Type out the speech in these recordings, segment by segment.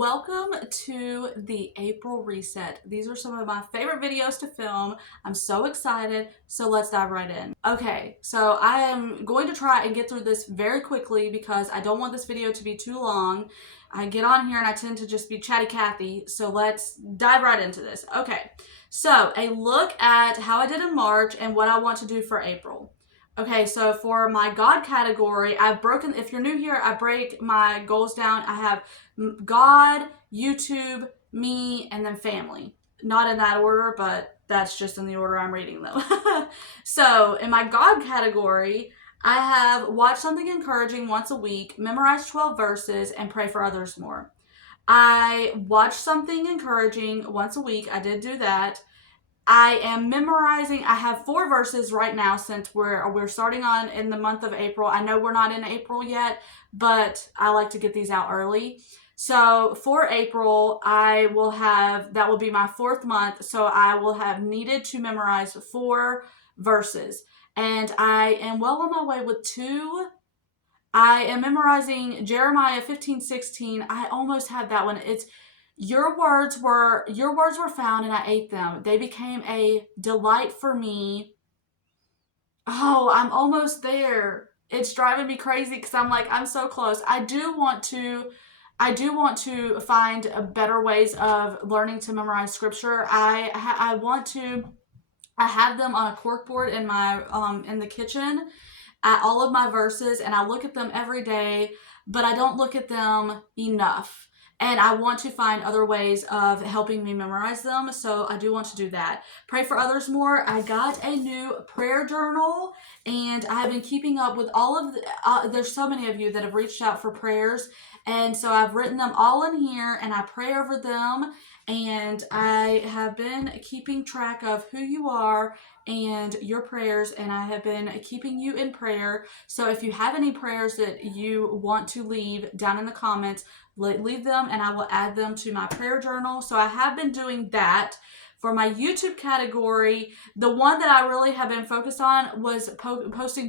Welcome to the April reset. These are some of my favorite videos to film. I'm so excited, so let's dive right in. Okay, so I am going to try and get through this very quickly because I don't want this video to be too long. I get on here and I tend to just be chatty Cathy, so let's dive right into this. Okay, so a look at how I did in March and what I want to do for April. Okay, so for my God category, I've broken, if you're new here, I break my goals down. I have God, YouTube, me, and then family. Not in that order, but that's just in the order I'm reading them. So in my God category, I have watch something encouraging once a week, memorize 12 verses, and pray for others more. I watch something encouraging once a week. I did do that. I am memorizing. I have 4 verses right now since we're starting on in the month of April. I know we're not in April yet, but I like to get these out early. So for April, that will be my 4th month. So I will have needed to memorize 4 verses. And I am well on my way with 2. I am memorizing Jeremiah 15:16. I almost had that one. It's your words were found and I ate them. They became a delight for me. Oh, I'm almost there. It's driving me crazy because I'm like, I'm so close. I do want to find better ways of learning to memorize scripture. I want to. I have them on a corkboard in my in the kitchen at all of my verses, and I look at them every day, but I don't look at them enough. And I want to find other ways of helping me memorize them, so I do want to do that. Pray for others more. I got a new prayer journal, and I've been keeping up with all of the, there's so many of you that have reached out for prayers, and so I've written them all in here, and I pray over them, and I have been keeping track of who you are and your prayers, and I have been keeping you in prayer. So if you have any prayers that you want to leave down in the comments, leave them and I will add them to my prayer journal. So I have been doing that. For my YouTube category, the one that I really have been focused on was posting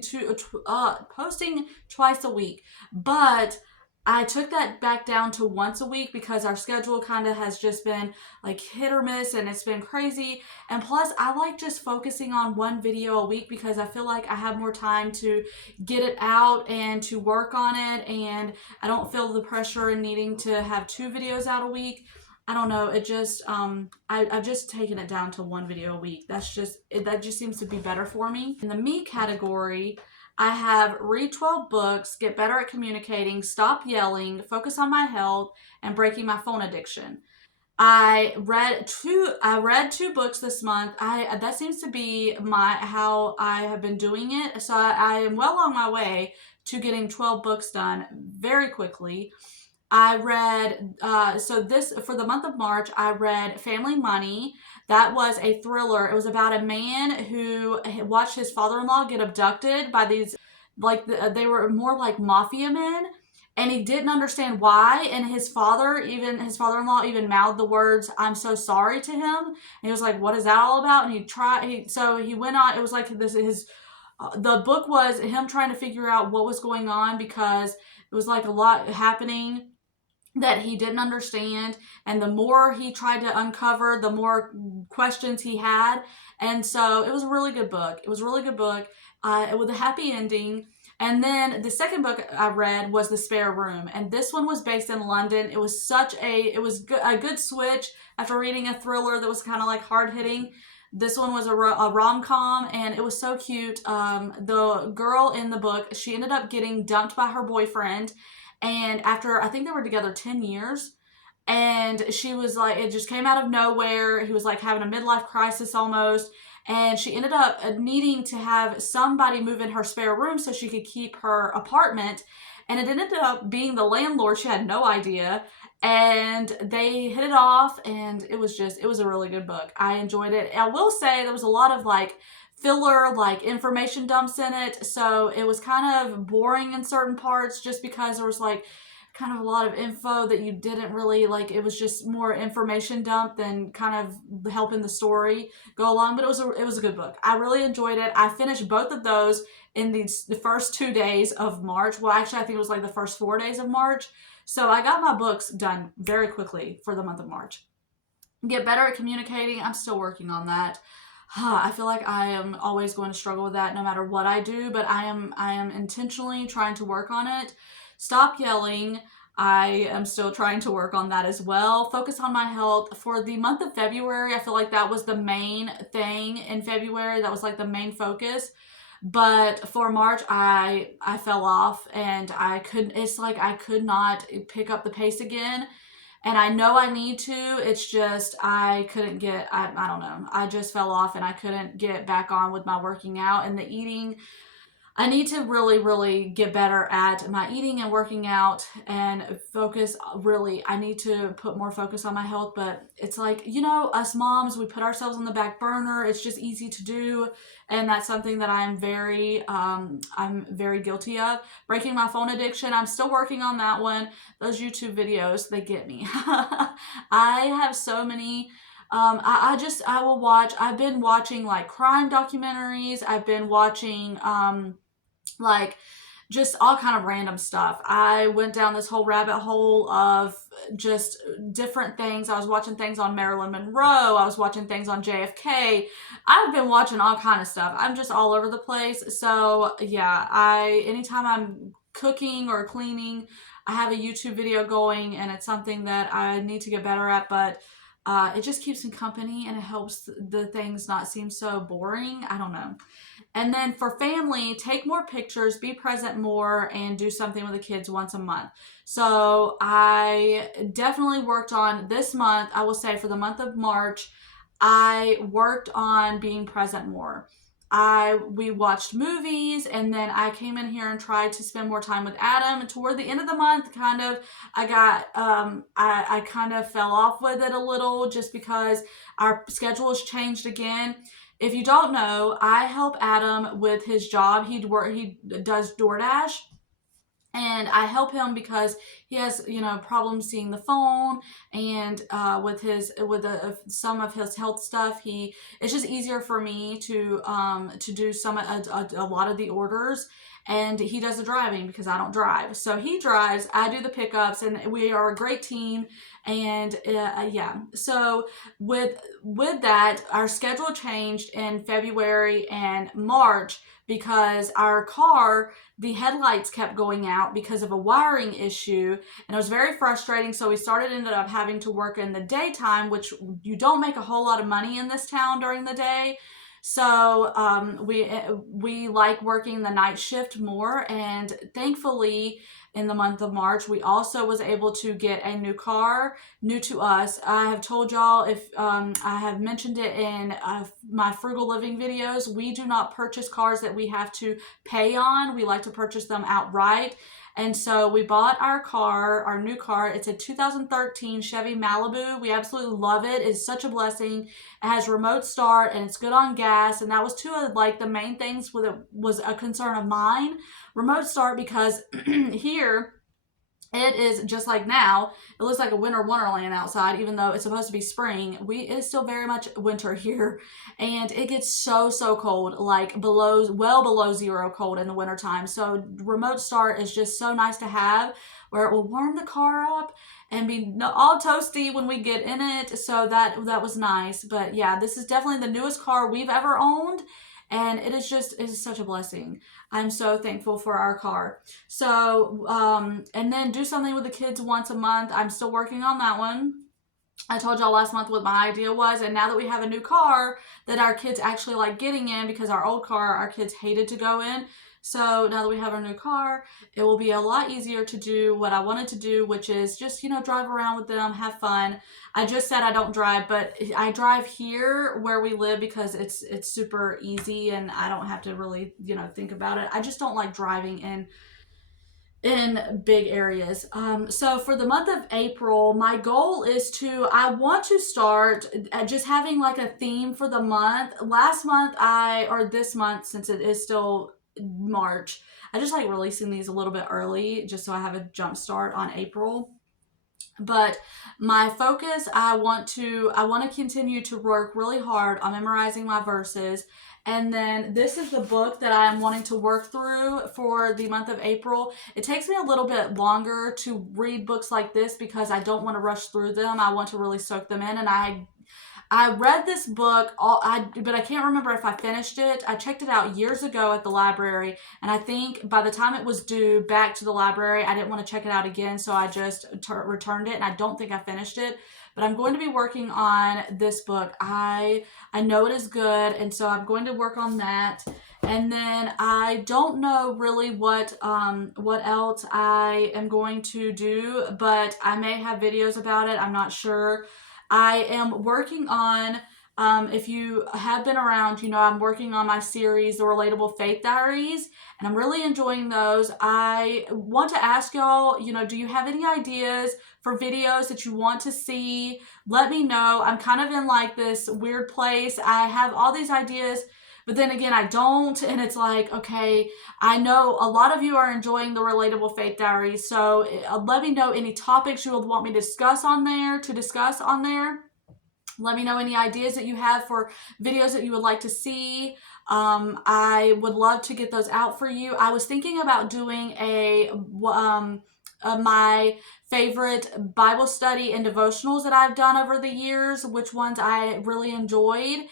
twice a week, but I took that back down to once a week because our schedule kind of has just been like hit or miss and it's been crazy. And plus, I like just focusing on one video a week because I feel like I have more time to get it out and to work on it. And I don't feel the pressure in needing to have 2 videos out a week. I don't know. It just, I've just taken it down to 1 video a week. That just seems to be better for me. In the me category, I have read 12 books, get better at communicating, stop yelling, focus on my health, and breaking my phone addiction. I read 2 books this month. That seems to be how I have been doing it. So I am well on my way to getting 12 books done very quickly. I read, for the month of March, I read Family Money. That was a thriller. It was about a man who watched his father-in-law get abducted by these, they were more like mafia men, and he didn't understand why. And his father-in-law even mouthed the words, "I'm so sorry" to him. And he was like, "What is that all about?" And he went on. It was like the book was him trying to figure out what was going on because it was like a lot happening that he didn't understand, and the more he tried to uncover, the more questions he had. And so it was a really good book. With a happy ending. And then the second book I read was The Spare Room, and this one was based in London. It was a good switch after reading a thriller that was kind of like hard-hitting. This one was a rom-com, and it was so cute. The girl in the book, she ended up getting dumped by her boyfriend, and after, I think they were together 10 years, and she was like, it just came out of nowhere. He was like having a midlife crisis almost, and she ended up needing to have somebody move in her spare room so she could keep her apartment, and it ended up being the landlord. She had no idea, and they hit it off, and it was a really good book. I enjoyed it. I will say there was a lot of filler, information dumps in it, so it was kind of boring in certain parts just because there was kind of a lot of info that you didn't really like. It was just more information dump than kind of helping the story go along. But it was a good book. I really enjoyed it. I finished both of those in the first 2 days of March. Well, actually, I think it was like the first 4 days of March. So I got my books done very quickly for the month of March. Get better at communicating. I'm still working on that. I feel like I am always going to struggle with that no matter what I do, but I am intentionally trying to work on it. Stop yelling. I am still trying to work on that as well. Focus on my health. For the month of February, I feel like that was the main thing in February. That was like the main focus. But for March, I fell off and I couldn't, it's like I could not pick up the pace again. And I know I need to. It's just I couldn't get, I don't know. I just fell off and I couldn't get back on with my working out and the eating. I need to really, really get better at my eating and working out and focus. Really, I need to put more focus on my health. But it's like, you know, us moms, we put ourselves on the back burner. It's just easy to do. And that's something that I'm very guilty of. Breaking my phone addiction. I'm still working on that one. Those YouTube videos, they get me. I have so many. I will watch. I've been watching like crime documentaries. I've been watching like just all kind of random stuff. I went down this whole rabbit hole of just different things. I was watching things on Marilyn Monroe. I was watching things on JFK. I've been watching all kind of stuff. I'm just all over the place. So yeah, anytime I'm cooking or cleaning, I have a YouTube video going, and it's something that I need to get better at, but it just keeps me company and it helps the things not seem so boring. I don't know. And then for family, take more pictures, be present more, and do something with the kids once a month. So I definitely worked on this month. I will say for the month of March, I worked on being present more. We watched movies, and then I came in here and tried to spend more time with Adam. And toward the end of the month, kind of, I kind of fell off with it a little just because our schedule has changed again. If you don't know, I help Adam with his job. He does DoorDash. And I help him because he has, problems seeing the phone, and with some of his health stuff, it's just easier for me to do a lot of the orders, and he does the driving because I don't drive. So he drives, I do the pickups, and we are a great team. And yeah, so with that, our schedule changed in February and March because our car, the headlights kept going out because of a wiring issue, and it was very frustrating. So we ended up having to work in the daytime, which you don't make a whole lot of money in this town during the day. So we like working the night shift more, and thankfully in the month of March, we also was able to get a new car, new to us. I have told y'all, if I have mentioned it in my frugal living videos, we do not purchase cars that we have to pay on. We like to purchase them outright. And so we bought our new car. It's a 2013 Chevy Malibu. We absolutely love it. It's such a blessing. It has remote start and it's good on gas. And that was two of like the main things with it was a concern of mine. Remote start, because here it is just like now. It looks like a winter wonderland outside, even though it's supposed to be spring. It is still very much winter here, and it gets so cold, like well below zero cold in the wintertime. So remote start is just so nice to have, where it will warm the car up and be all toasty when we get in it. So that was nice. But yeah, this is definitely the newest car we've ever owned, and it is such a blessing. I'm so thankful for our car. So, and then do something with the kids once a month. I'm still working on that one. I told y'all last month what my idea was, and now that we have a new car that our kids actually like getting in, because our old car, our kids hated to go in. So now that we have our new car, it will be a lot easier to do what I wanted to do, which is just, drive around with them, have fun. I just said I don't drive, but I drive here where we live because it's super easy and I don't have to really, think about it. I just don't like driving in big areas. So for the month of April, my goal is I want to start just having like a theme for the month. Last month this month, since it is still March, I just like releasing these a little bit early just so I have a jump start on April. But my focus, I want to continue to work really hard on memorizing my verses. And then this is the book that I am wanting to work through for the month of April. It takes me a little bit longer to read books like this because I don't want to rush through them. I want to really soak them in. And I read this book, but I can't remember if I finished it. I checked it out years ago at the library, and I think by the time it was due back to the library, I didn't want to check it out again, so I just returned it, and I don't think I finished it. But I'm going to be working on this book. I know it is good, and so I'm going to work on that. And then I don't know really what else I am going to do, but I may have videos about it. I'm not sure. I am working on, if you have been around, you know I'm working on my series, The Relatable Faith Diaries, and I'm really enjoying those. I want to ask y'all, do you have any ideas for videos that you want to see? Let me know. I'm kind of in like this weird place. I have all these ideas, but then again, I don't. And it's like, okay, I know a lot of you are enjoying the Relatable Faith Diaries. So let me know any topics you would want me to discuss on there. Let me know any ideas that you have for videos that you would like to see. I would love to get those out for you. I was thinking about doing my favorite Bible study and devotionals that I've done over the years, which ones I really enjoyed.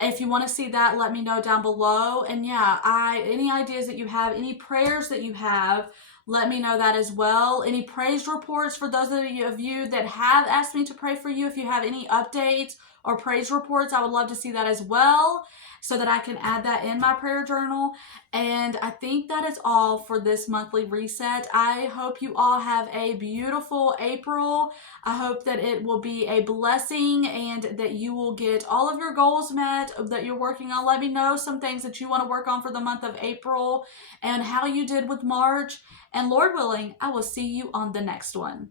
If you want to see that, let me know down below. And yeah, any ideas that you have, any prayers that you have, let me know that as well. Any praise reports for those of you that have asked me to pray for you. If you have any updates or praise reports, I would love to see that as well, so that I can add that in my prayer journal. And I think that is all for this monthly reset. I hope you all have a beautiful April. I hope that it will be a blessing and that you will get all of your goals met that you're working on. Let me know some things that you want to work on for the month of April and how you did with March. And Lord willing, I will see you on the next one.